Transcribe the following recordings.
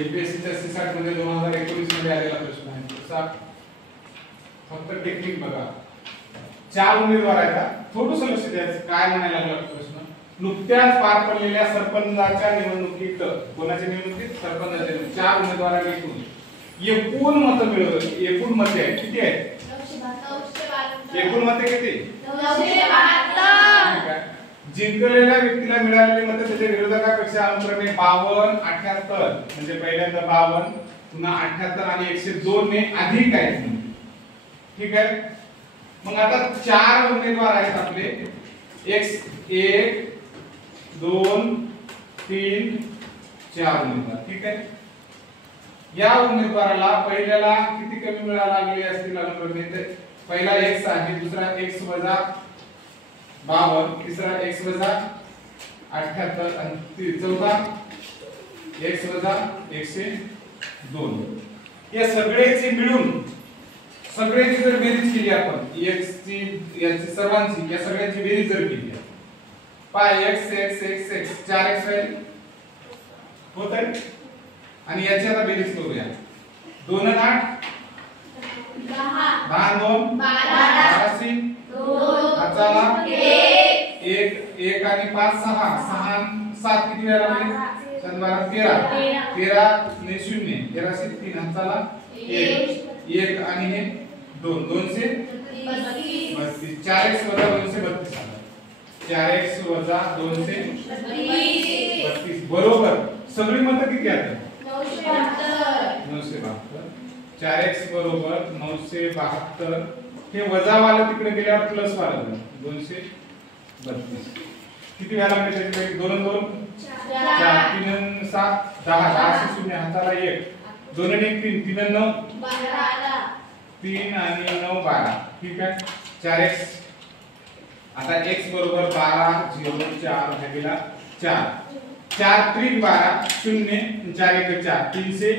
एमपीएससीच्या C60 मध्ये 2019 मध्ये आलेला प्रश्न आहे. तसा फक्त टेक्निक बघा. 4 उमेदवार आहेत. थोडंसं लक्ष द्यायचं काय म्हणायला लागला प्रश्न. नुकत्याच पार पडलेल्या सरपंचाच्या निवडणुकीत कोणाच्या निवडणुकीत सरपंचाच्या 4 उमेदवारांपैकी एकूण मत मिळवली. एकूण मते आहेत किती आहेत? 972. एकूण मते किती? 972. जिंकलेल्या व्यक्तीला मिळालेली मते त्याच्या विरोधकापेक्षा अनुक्रमे 52, 78 म्हणजे पहिल्यांदा 52 पुन्हा 78 आणि 102 ने अधिक आहेत. ठीक आहे. मग आता 4 उमेदवार आहेत आपले. एक 2 3 4 उमेदवार. ठीक आहे. या उमेदवाराला पहिल्याला किती कमी मिळायला लागले असतील अनुक्रमे? पहिला x आहे, दुसरा x वजा 52, तिसरा x वजा 78 आणि चौथा x वजा 102. या सगळ्याची मिळून सगळ्याची जर बेरीज केली आपण x ची याची सर्वांची या सगळ्यांची बेरीज जर केली पाय x 4x होत आहे. आणि याची आता बेरीज करूया. 2 आणि 8 10 2 12 2 1 आणि 5 6 6 7 किती वेळा लागले? 12 13 ने 0 13 से 3 हाताला 1 आणि हे 2 2 से 32 4x वजा 2 से 32 आला. 4x वजा 2 से 32 बरोबर. सगळी मत किती आहेत? 972. 4x बरोबर 972. हे वजा वाला तिकडे गेल्यावर प्लस वाला 232. किती वेळा लागले त्याच्यापैकी? 2 आणि 2 4 3 आणि 7 10 10 से 0 हाताला 1 2 आणि 1 3 3 आणि 9 12 3 आणि 9 12. ठीक आहे. 4x आता x बरोबर 12 0 4 भागिले 4 4 3 12 0 4 1 4 3 से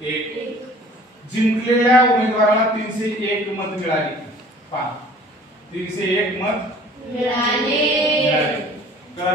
1. जिंकलेल्या उमेदवाराला 3 से 1 मत मिळाली. पहा 3 से 1 मत मिळाले. तर